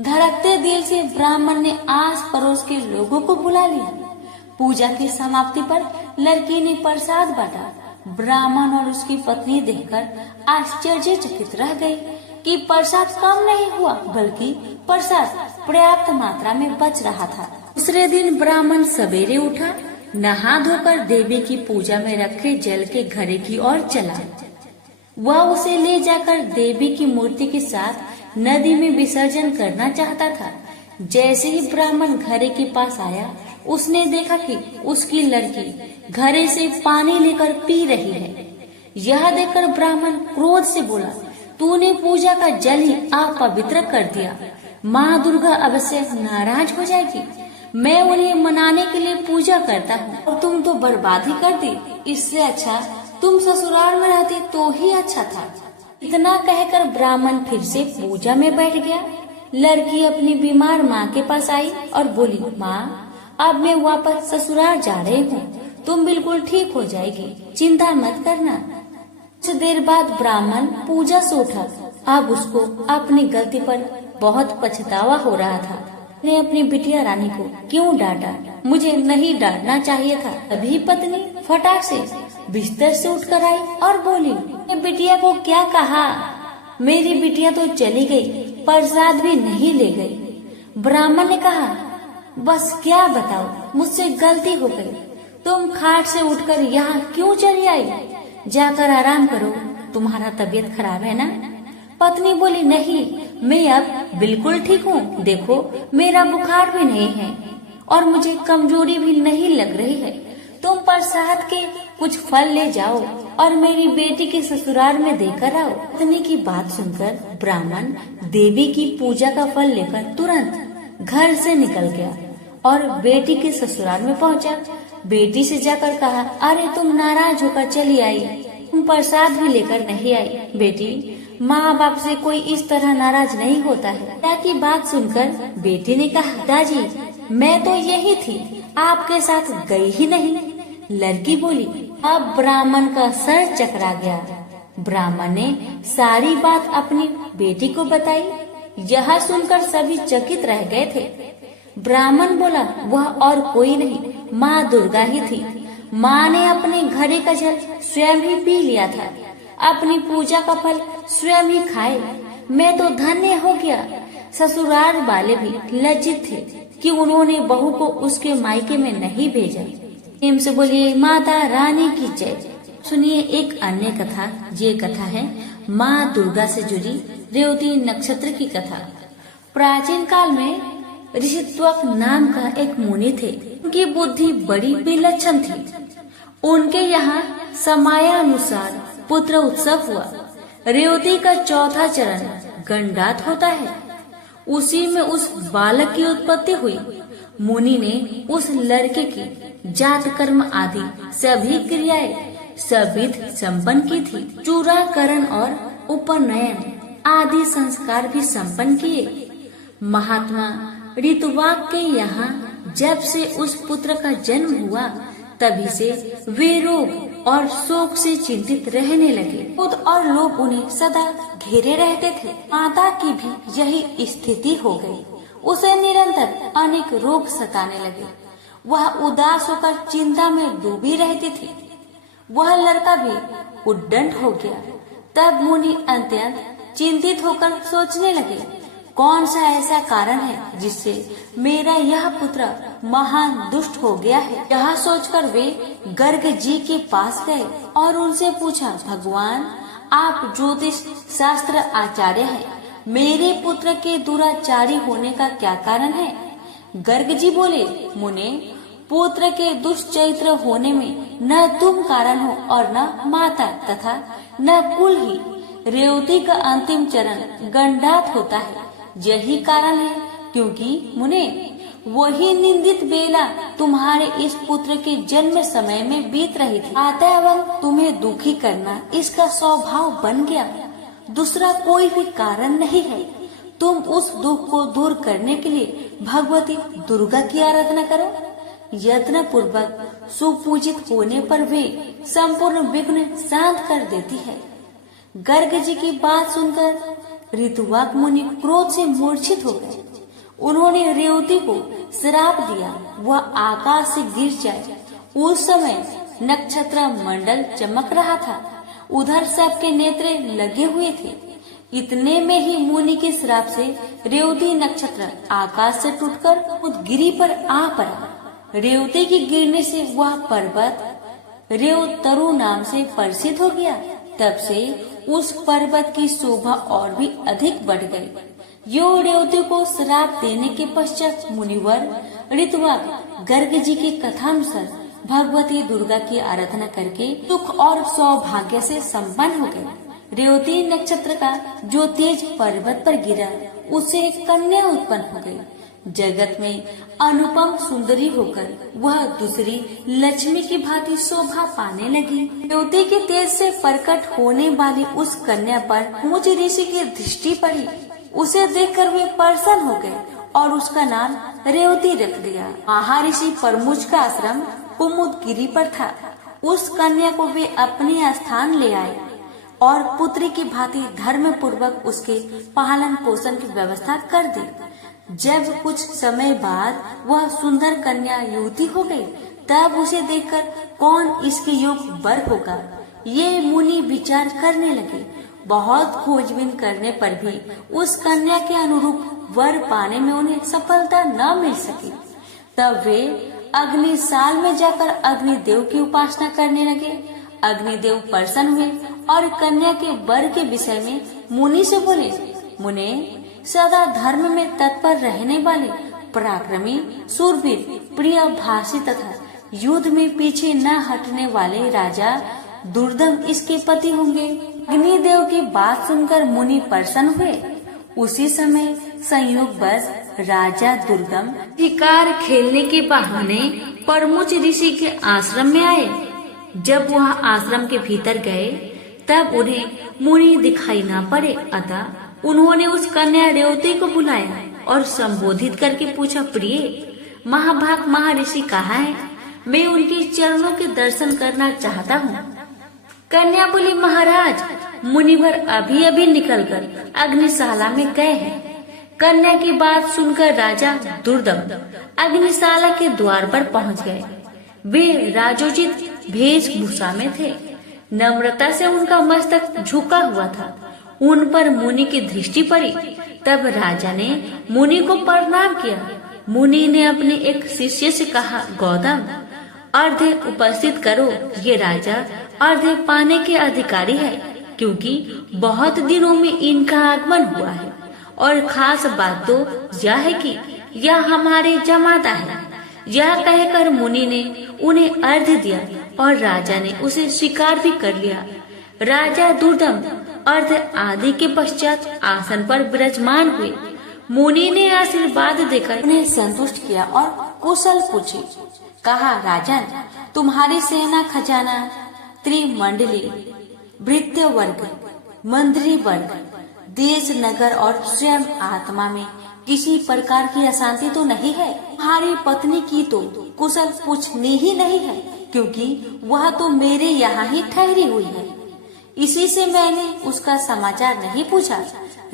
धड़कते दिल से ब्राह्मण ने आस पड़ोस के लोगों को बुला लिया। पूजा की समाप्ति पर लड़की ने प्रसाद बांटा। ब्राह्मण और उसकी पत्नी देखकर आश्चर्यचकित रह गए कि प्रसाद कम नहीं हुआ, बल्कि प्रसाद पर्याप्त मात्रा में बच रहा था। दूसरे दिन ब्राह्मण सवेरे उठा, नहा धोकर देवी की पूजा में रखे जल के घड़े की ओर चला। वह उसे ले जाकर देवी की मूर्ति के साथ नदी में विसर्जन करना चाहता था। जैसे ही ब्राह्मण घड़े के पास आया, उसने देखा कि उसकी लड़की घड़े से पानी लेकर पी रही है। यह देखकर ब्राह्मण क्रोध से बोला, तूने पूजा का जल ही अपवित्र कर दिया। माँ दुर्गा अवश्य नाराज हो जाएगी। मैं उन्हें मनाने के लिए पूजा करता हूँ और तुम तो बर्बाद ही कर दी। इससे अच्छा तुम ससुराल में रहती तो ही अच्छा था। इतना कहकर ब्राह्मण फिर से पूजा में बैठ गया। लड़की अपनी बीमार माँ के पास आई और बोली, माँ अब मैं वापस ससुराल जा रही हूँ, तुम बिल्कुल ठीक हो जाएगी, चिंता मत करना। कुछ देर बाद ब्राह्मण पूजा से उठा। अब उसको अपनी गलती पर बहुत पछतावा हो रहा था। ने अपनी बिटिया रानी को क्यों डांटा, मुझे नहीं डांटना चाहिए था। तभी पत्नी फटाक से बिस्तर से उठकर आई और बोली, बिटिया को क्या कहा? मेरी बिटिया तो चली गई, प्रसाद भी नहीं ले गई। ब्राह्मण ने कहा, बस क्या बताओ, मुझसे गलती हो गई। तुम खाट से उठकर यहाँ क्यों चली आई? जाकर आराम करो, तुम्हारा तबीयत खराब है ना? पत्नी बोली, नहीं, मैं अब बिल्कुल ठीक हूँ। देखो मेरा बुखार भी नहीं है और मुझे कमजोरी भी नहीं लग रही है। तुम प्रसाद के कुछ फल ले जाओ और मेरी बेटी के ससुराल में देकर आओ। पत्नी की बात सुनकर ब्राह्मण देवी की पूजा का फल लेकर तुरंत घर से निकल गया और बेटी के ससुराल में पहुंचा। बेटी से जाकर कहा, अरे तुम नाराज होकर चली आई, तुम प्रसाद भी लेकर नहीं आई। बेटी, माँ बाप से कोई इस तरह नाराज नहीं होता है। पिता की बात सुनकर बेटी ने कहा, दादी मैं तो यही थी, आपके साथ गई ही नहीं। लड़की बोली। अब ब्राह्मण का सर चकरा गया। ब्राह्मण ने सारी बात अपनी बेटी को बताई। यह सुनकर सभी चकित रह गए थे। ब्राह्मण बोला, वह और कोई नहीं, माँ दुर्गा ही थी। माँ ने अपने घड़े का जल स्वयं ही पी लिया था, अपनी पूजा का फल स्वयं ही खाए। मैं तो धन्य हो गया। ससुराल वाले भी लज्जित थे कि उन्होंने बहू को उसके मायके में नहीं भेजा। प्रेम से बोलिए माता रानी की जय। सुनिए एक अन्य कथा। ये कथा है माँ दुर्गा से जुड़ी रेवती नक्षत्र की कथा। प्राचीन काल में ऋषित्वक नाम का एक मुनि थे। उनकी बुद्धि बड़ी विलक्षण थी। उनके यहाँ समयानुसार पुत्र उत्सव हुआ। रेवती का चौथा चरण गंडात होता है, उसी में उस बालक की उत्पत्ति हुई। मुनि ने उस लड़के की जात कर्म आदि सभी क्रियाएं सविध संपन्न की थी। चूड़ाकरण और उपनयन आदि संस्कार भी संपन्न किए। महात्मा ऋतुवाक के यहाँ जब से उस पुत्र का जन्म हुआ, तभी से वे रोग और शोक से चिंतित रहने लगे। खुद और लोग उन्हें सदा घेरे रहते थे। माता की भी यही स्थिति हो गई। उसे निरंतर अनेक रोग सताने लगे। वह उदास होकर चिंता में डूबी रहती थी। वह लड़का भी उद्दंड हो गया। तब मुनि अत्यंत चिंतित होकर सोचने लगे, कौन सा ऐसा कारण है जिससे मेरा यह पुत्र महान दुष्ट हो गया है। यह सोचकर वे गर्ग जी के पास गए और उनसे पूछा, भगवान आप ज्योतिष शास्त्र आचार्य हैं, मेरे पुत्र के दुराचारी होने का क्या कारण है? गर्ग जी बोले, मुने, पुत्र के दुष्चरित्र होने में न तुम कारण हो और न माता तथा न कुल ही। रेवती का अंतिम चरण गंडात होता है, यही कारण है। क्योंकि मुने, वही निंदित बेला तुम्हारे इस पुत्र के जन्म समय में बीत रही थी। अतः तुम्हें दुखी करना इसका स्वभाव बन गया, दूसरा कोई भी कारण नहीं है। तुम उस दुख को दूर करने के लिए भगवती दुर्गा की आराधना करो। यत्न पूर्वक सुपूजित होने पर वे संपूर्ण विघ्न शांत कर देती है। गर्ग जी की बात सुनकर ऋतुवाक मुनि क्रोध से मूर्छित हो गए। उन्होंने रेवती को श्राप दिया, वह आकाश से गिर जाए। उस समय नक्षत्र मंडल चमक रहा था, उधर सबके नेत्र लगे हुए थे। इतने में ही मुनि के श्राप से रेवती नक्षत्र आकाश से टूटकर उस गिरी पर आ पड़ा। रेवती के गिरने से वह पर्वत रेवतरु नाम से प्रसिद्ध हो गया। तब से उस पर्वत की शोभा और भी अधिक बढ़ गई। यो रेवती को श्राप देने के पश्चात मुनिवर ऋतुवाक गर्ग जी की कथानुसार भगवती दुर्गा की आराधना करके सुख और सौभाग्य से संपन्न हो गए। रेवती नक्षत्र का जो तेज पर्वत पर गिरा, उससे एक कन्या उत्पन्न हो गई। जगत में अनुपम सुंदरी होकर वह दूसरी लक्ष्मी की भांति शोभा पाने लगी। रेवती के तेज से प्रकट होने वाली उस कन्या पर मुझ ऋषि की दृष्टि पड़ी। उसे देखकर वे प्रसन्न हो गए और उसका नाम रेवती रख दिया। महर्षि परमुज का आश्रम कुमुदगिरी पर था। उस कन्या को वे अपने स्थान ले आए और पुत्री की भांति धर्म पूर्वक उसके पालन पोषण की व्यवस्था कर दी। जब कुछ समय बाद वह सुंदर कन्या युवती हो गई, तब उसे देखकर कौन इसके योग्य वर होगा, ये मुनि विचार करने लगे। बहुत खोजबीन करने पर भी उस कन्या के अनुरूप वर पाने में उन्हें सफलता न मिल सकी। तब वे अग्निसाल में जाकर अग्निदेव की उपासना करने लगे। अग्निदेव प्रसन्न हुए और कन्या के वर के विषय में मुनि से बोले, मुने, सदा धर्म में तत्पर रहने वाले पराक्रमी शूरवीर प्रिय भाषी तथा युद्ध में पीछे न हटने वाले राजा दुर्दम इसके पति होंगे। अग्निदेव की बात सुनकर मुनि प्रसन्न हुए। उसी समय संयोगवश राजा दुर्गम शिकार खेलने के बहाने परमुच ऋषि के आश्रम में आए। जब वह आश्रम के भीतर गए, तब उन्हें मुनि दिखाई न पड़े। अतः उन्होंने उस कन्या रेवती को बुलाया और संबोधित करके पूछा, प्रिय महाभाग महर्षि कहाँ है? मैं उनके चरणों के दर्शन करना चाहता हूँ। कन्या बोली, महाराज, मुनिवर अभी अभी निकलकर अग्निशाला में गए हैं। कन्या की बात सुनकर राजा दुर्दम अग्निशाला के द्वार पर पहुँच गए। वे राजोचित वेशभूषा में थे। नम्रता से उनका मस्तक झुका हुआ था। उन पर मुनि की दृष्टि पड़ी। तब राजा ने मुनि को प्रणाम किया। मुनि ने अपने एक शिष्य से कहा, गौतम, अर्घ्य उपस्थित करो। ये राजा अर्घ्य पाने के अधिकारी है, क्योंकि बहुत दिनों में इनका आगमन हुआ है। और खास बात तो यह है कि यह हमारे जमाता है। यह कहकर मुनि ने उन्हें अर्घ्य दिया और राजा ने उसे स्वीकार भी कर लिया। राजा दुर्दम अर्घ्य आदि के पश्चात आसन पर विराजमान हुए। मुनि ने आशीर्वाद देकर उन्हें संतुष्ट किया और कुशल पूछी। कहा, राजन, तुम्हारी सेना खजाना, त्रिमंडली, भृत्य वर्ग, मंत्री वर्ग, देश नगर और स्वयं आत्मा में किसी प्रकार की अशांति तो नहीं है। तुम्हारी पत्नी की तो कुशल पूछनी ही नहीं है, क्योंकि वह तो मेरे यहाँ ही ठहरी हुई है। इसी से मैंने उसका समाचार नहीं पूछा।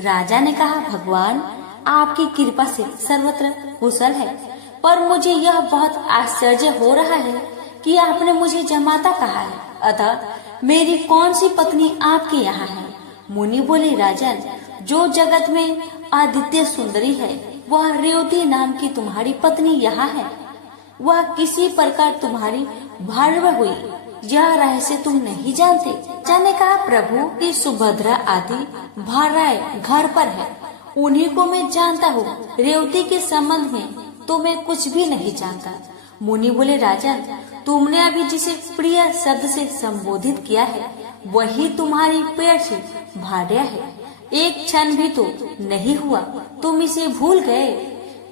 राजा ने कहा, भगवान, आपकी कृपा से सर्वत्र कुशल है, पर मुझे यह बहुत आश्चर्य हो रहा है कि आपने मुझे जमाता कहा है। अतः मेरी कौन सी पत्नी आपके यहाँ है? मुनि बोले, राजन, जो जगत में आदित्य सुंदरी है, वह रेवती नाम की तुम्हारी पत्नी यहाँ है। वह किसी प्रकार तुम्हारी भार्या हुई, यह रहस्य तुम नहीं जानते। राजा ने कहा, प्रभु की सुभद्रा आदि भार्याएं घर पर है, उन्हीं को मैं जानता हूँ। रेवती के संबंध में तो मैं कुछ भी नहीं जानता। मुनि बोले, राजन, तुमने अभी जिसे प्रिय शब्द से संबोधित किया है वही तुम्हारी पेट से भार्या है। एक क्षण भी तो नहीं हुआ तुम इसे भूल गए।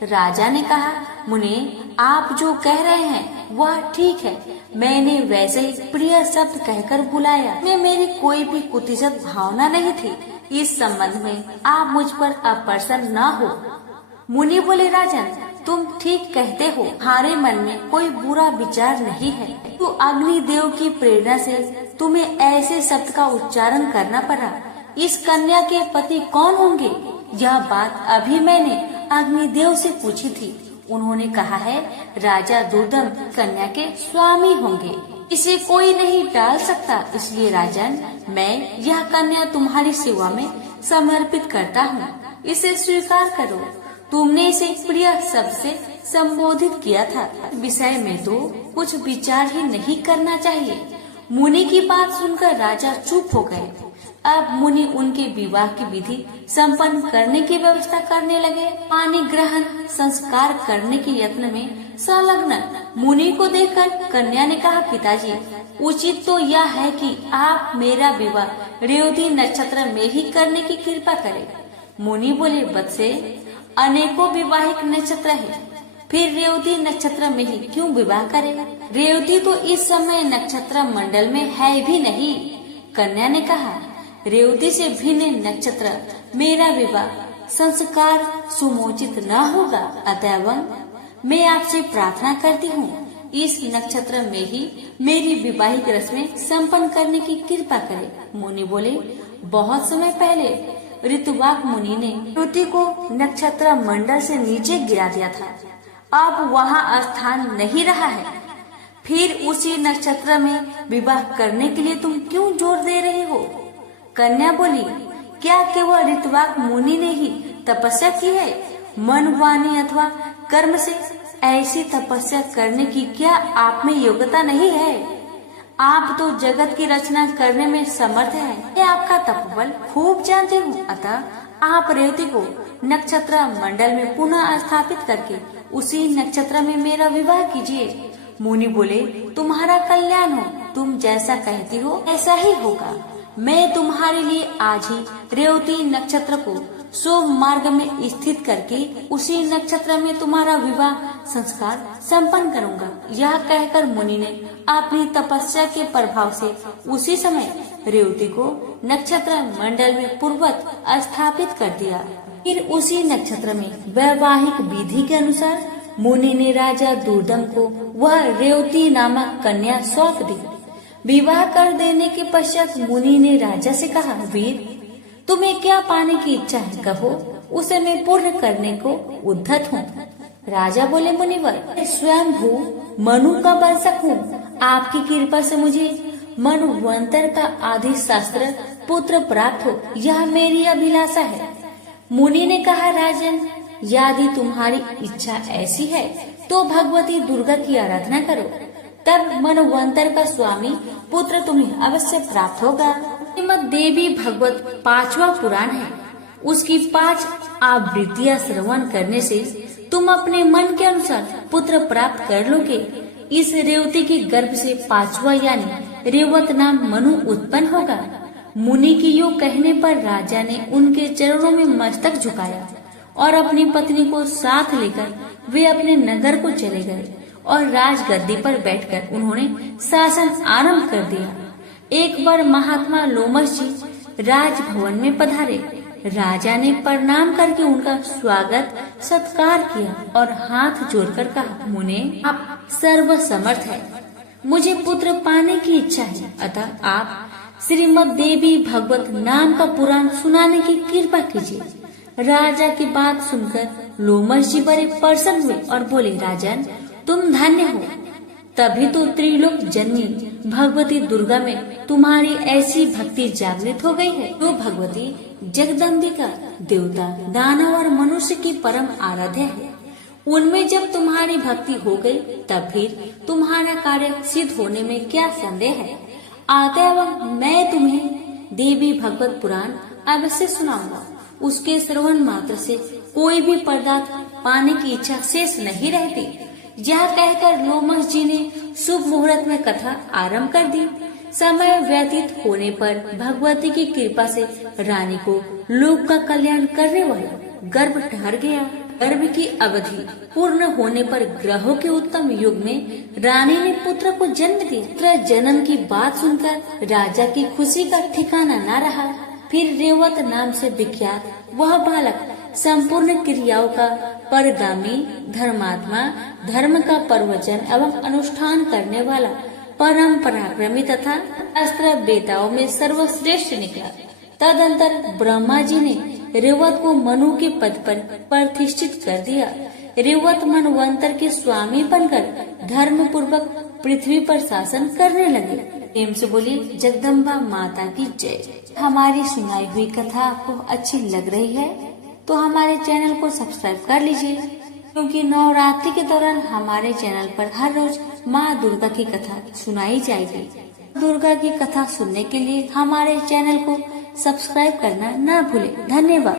राजा ने कहा, मुनि, आप जो कह रहे हैं वह ठीक है। मैंने वैसे ही प्रिय शब्द कहकर बुलाया। में मेरी कोई भी कुतिजत भावना नहीं थी। इस संबंध में आप मुझ पर अप्रसन्न न हो। मुनि बोले, राजन, तुम ठीक कहते हो। हमारे मन में कोई बुरा विचार नहीं है। तो अग्निदेव की प्रेरणा से तुम्हें ऐसे शब्द का उच्चारण करना पड़ा। इस कन्या के पति कौन होंगे? यह बात अभी मैंने अग्निदेव से पूछी थी। उन्होंने कहा है राजा दुर्दम कन्या के स्वामी होंगे। इसे कोई नहीं टाल सकता। इसलिए राजन, मैं यह कन्या तुम्हारी सेवा में समर्पित करता हूँ। इसे स्वीकार करो। तुमने इसे प्रिय शब्द से संबोधित किया था। विषय में तो कुछ विचार ही नहीं करना चाहिए। मुनि की बात सुनकर राजा चुप हो गए। अब मुनि उनके विवाह की विधि संपन्न करने की व्यवस्था करने लगे। पानी ग्रहण संस्कार करने के यत्न में संलग्न मुनि को देखकर कन्या ने कहा, पिताजी, उचित तो यह है कि आप मेरा विवाह रेवती नक्षत्र में ही करने की कृपा करें। मुनि बोले, बच्चे, अनेकों विवाहिक नक्षत्र है, फिर रेवती नक्षत्र में ही क्यों विवाह करेगा? रेवती तो इस समय नक्षत्र मंडल में है भी नहीं। कन्या ने कहा, रेवती से भिन्न नक्षत्र मेरा विवाह संस्कार सुमोचित न होगा। अतएव मैं आपसे प्रार्थना करती हूँ, इस नक्षत्र में ही मेरी विवाहिक रस्में संपन्न करने की कृपा करें। मुनि बोले, बहुत समय पहले ऋतुवाक मुनि ने रेवती को नक्षत्र मंडल से नीचे गिरा दिया था। अब वहाँ स्थान नहीं रहा है। फिर उसी नक्षत्र में विवाह करने के लिए तुम क्यों जोर दे रहे हो? कन्या बोली, क्या केवल ऋतुवाक मुनि ने ही तपस्या की है? मन, वाणी अथवा कर्म से ऐसी तपस्या करने की क्या आप में योग्यता नहीं है? आप तो जगत की रचना करने में समर्थ हैं। मैं आपका तपोबल खूब जानती हूँ। अतः आप रेवती को नक्षत्र मंडल में पुनः स्थापित करके उसी नक्षत्र में मेरा विवाह कीजिए। मुनि बोले, तुम्हारा कल्याण हो। तुम जैसा कहती हो ऐसा ही होगा। मैं तुम्हारे लिए आज ही रेवती नक्षत्र को शुभ मार्ग में स्थित करके उसी नक्षत्र में तुम्हारा विवाह संस्कार संपन्न करूंगा। यह कहकर मुनि ने अपनी तपस्या के प्रभाव से उसी समय रेवती को नक्षत्र मंडल में पूर्ववत स्थापित कर दिया। फिर उसी नक्षत्र में वैवाहिक विधि के अनुसार मुनि ने राजा दुर्दम को वह रेवती नामक कन्या सौंप दी। विवाह कर देने के पश्चात मुनि ने राजा से कहा, वीर, तुम्हें क्या पाने की इच्छा है, कहो, उसे मैं पूर्ण करने को उद्धत हूँ। राजा बोले, मुनिवर, स्वयं भू मनु का वंशक हूँ। आपकी कृपा से मुझे मनुवंतर का आदि शास्त्र पुत्र प्राप्त हो, यह मेरी अभिलाषा है। मुनि ने कहा, राजन, यदि तुम्हारी इच्छा ऐसी है तो भगवती दुर्गा की आराधना करो, तब मनवंतर का स्वामी पुत्र तुम्हें अवश्य प्राप्त होगा। श्रीमद् देवी भागवत 5वां पुराण है। उसकी 5 आवृत्तियां श्रवण करने से तुम अपने मन के अनुसार पुत्र प्राप्त कर लोगे। इस रेवती के गर्भ से 5वां यानी रेवत नाम मनु उत्पन्न होगा। मुनि की यो कहने पर राजा ने उनके चरणों में मस्तक झुकाया और अपनी पत्नी को साथ लेकर वे अपने नगर को चले गए और राजगद्दी पर बैठकर उन्होंने शासन आरंभ कर दिया। एक बार महात्मा लोमश जी राजभवन में पधारे। राजा ने प्रणाम करके उनका स्वागत सत्कार किया और हाथ जोड़कर कहा, मुने, आप सर्व समर्थ है, मुझे पुत्र पाने की इच्छा है, अतः आप श्रीमद् देवी भागवत नाम का पुराण सुनाने की कृपा कीजिए। राजा की बात सुनकर लोमश जी बड़े प्रसन्न हुए और बोले, राजन, तुम धन्य हो। तभी तो त्रिलोक जन्मी भगवती दुर्गा में तुम्हारी ऐसी भक्ति जागृत हो गई है। जो भगवती जगदम्बिका देवता, दानव और मनुष्य की परम आराध्य है। उनमें जब तुम्हारी भक्ति हो गई तब फिर तुम्हारा कार्य सिद्ध होने में क्या संदेह है। अतएव मैं तुम्हें देवी भगवत पुराण अवश्य सुनाऊंगा। उसके श्रवण मात्र से कोई भी पदार्थ पाने की इच्छा शेष नहीं रहती। यह कहकर लोमश जी ने शुभ मुहूर्त में कथा आरंभ कर दी। समय व्यतीत होने पर भगवती की कृपा से रानी को लोक का कल्याण करने वाला गर्भ ठहर गया। गर्भ की अवधि पूर्ण होने पर ग्रहों के उत्तम युग में रानी ने पुत्र को जन्म दिया। पुत्र जन्म की बात सुनकर राजा की खुशी का ठिकाना न रहा। फिर रेवत नाम से विख्यात वह बालक संपूर्ण क्रियाओं का परगामी, धर्मात्मा, धर्म का प्रवचन एवं अनुष्ठान करने वाला, परम पराक्रमी तथा अस्त्र बेताओं में सर्वश्रेष्ठ निकला। तदंतर ब्रह्मा जी ने रेवत को मनु के पद पर प्रतिष्ठित कर दिया। रेवत मनवंतर के स्वामी बनकर धर्म पूर्वक पृथ्वी पर शासन करने लगे। प्रेम से बोलिए जगदम्बा माता की जय। हमारी सुनाई हुई कथा आपको अच्छी लग रही है तो हमारे चैनल को सब्सक्राइब कर लीजिए, क्योंकि नवरात्रि के दौरान हमारे चैनल पर हर रोज माँ दुर्गा की कथा सुनाई जाएगी। दुर्गा की कथा सुनने के लिए हमारे चैनल को सब्सक्राइब करना न भूलें। धन्यवाद।